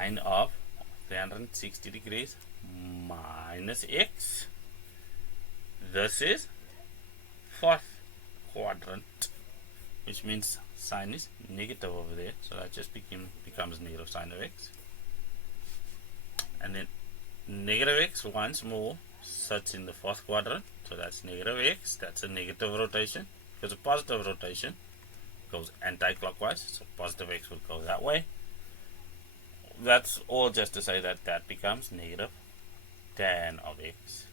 sine of 360 degrees minus x. This is fourth quadrant, which means sine is negative over there, so that just becomes negative sine of x. And then negative x once more sits in the fourth quadrant, so that's negative x. That's a negative rotation, because a positive rotation goes anti-clockwise, so positive x will go that way. That's all just to say that that becomes negative tan of x,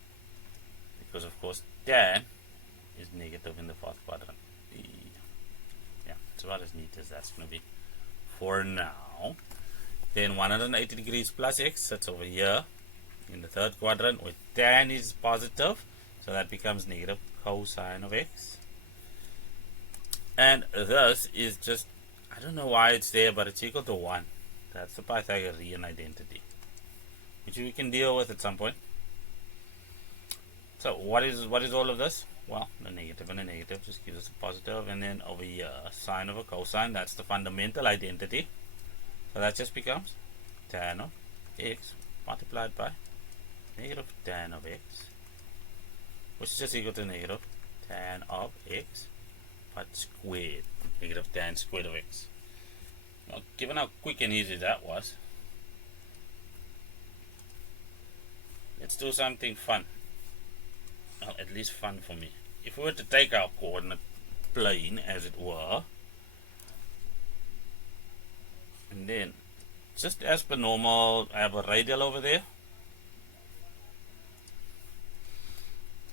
because of course tan is negative in the fourth quadrant. Yeah, it's about as neat as that's going to be for now. Then 180 degrees plus x sits over here in the third quadrant where tan is positive, so that becomes negative cosine of x. And this is just, I don't know why it's there, but it's equal to 1. That's the Pythagorean identity, which we can deal with at some point. So what is all of this? Well, the negative and the negative just gives us a positive, and then over here, sine over cosine, that's the fundamental identity. So that just becomes tan of x multiplied by negative tan of x, which is just equal to negative tan of x, but squared, negative tan squared of x. Now, given how quick and easy that was, let's do something fun. Well, at least fun for me. If we were to take our coordinate plane, as it were, and then, just as per normal, I have a radial over there,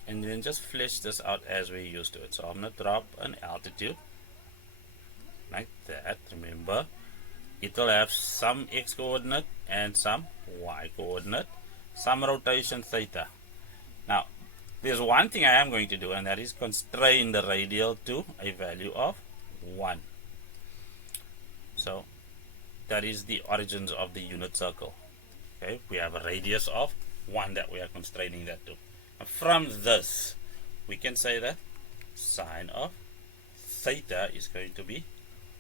and then just flesh this out as we're used to it. So I'm going to drop an altitude like that. Remember, it will have some x coordinate and some y coordinate, some rotation theta. Now, there's one thing I am going to do, and that is constrain the radial to a value of 1. So that is the origins of the unit circle. Okay, we have a radius of 1 that we are constraining that to. And from this, we can say that sine of theta is going to be,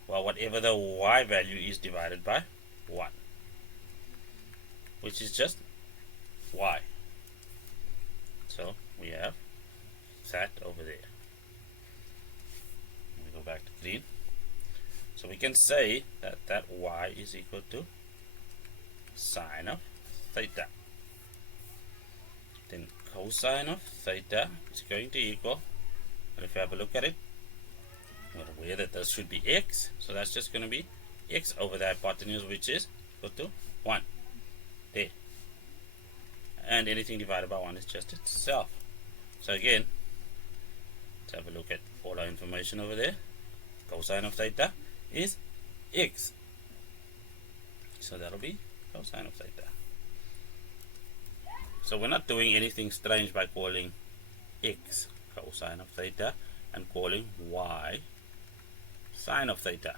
well, whatever the y value is divided by 1, which is just y. So we have that over there. Let me go back to green. So we can say that that y is equal to sine of theta. Then cosine of theta is going to equal, and if you have a look at it, we're aware that this should be x, so that's just going to be x over the hypotenuse, which is equal to 1. There. And anything divided by 1 is just itself. So again, let's have a look at all our information over there. Cosine of theta is x. So that'll be cosine of theta. So we're not doing anything strange by calling x cosine of theta and calling y sine of theta.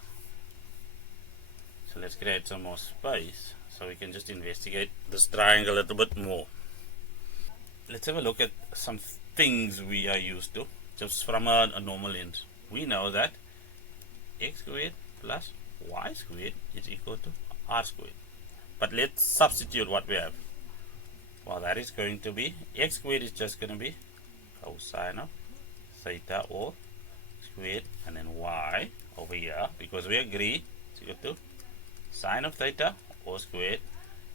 So let's create some more space so we can just investigate this triangle a little bit more. Let's have a look at some things we are used to just from a normal lens. We know that x squared plus y squared is equal to r squared. But let's substitute what we have. Well, that is going to be, x squared is just going to be cosine of theta or squared, and then y over here, because we agree, is equal to sine of theta or squared,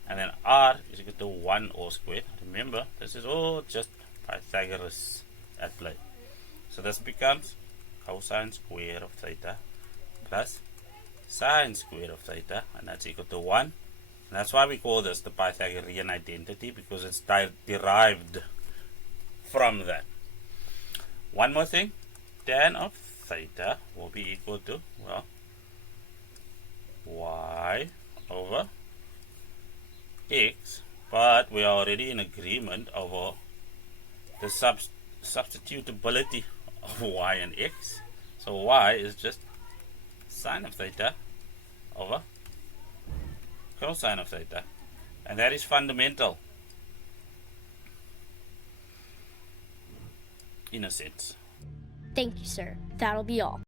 and then r is equal to 1 or squared. Remember, this is all just Pythagoras at play. So this becomes cosine square of theta plus sine square of theta, and that's equal to 1. And that's why we call this the Pythagorean identity, because it's derived from that. One more thing, tan of theta will be equal to, well, y over x, but we are already in agreement over the substitutability of y and x. So y is just sine of theta over cosine of theta, and that is fundamental in a sense. Thank you, sir. That'll be all.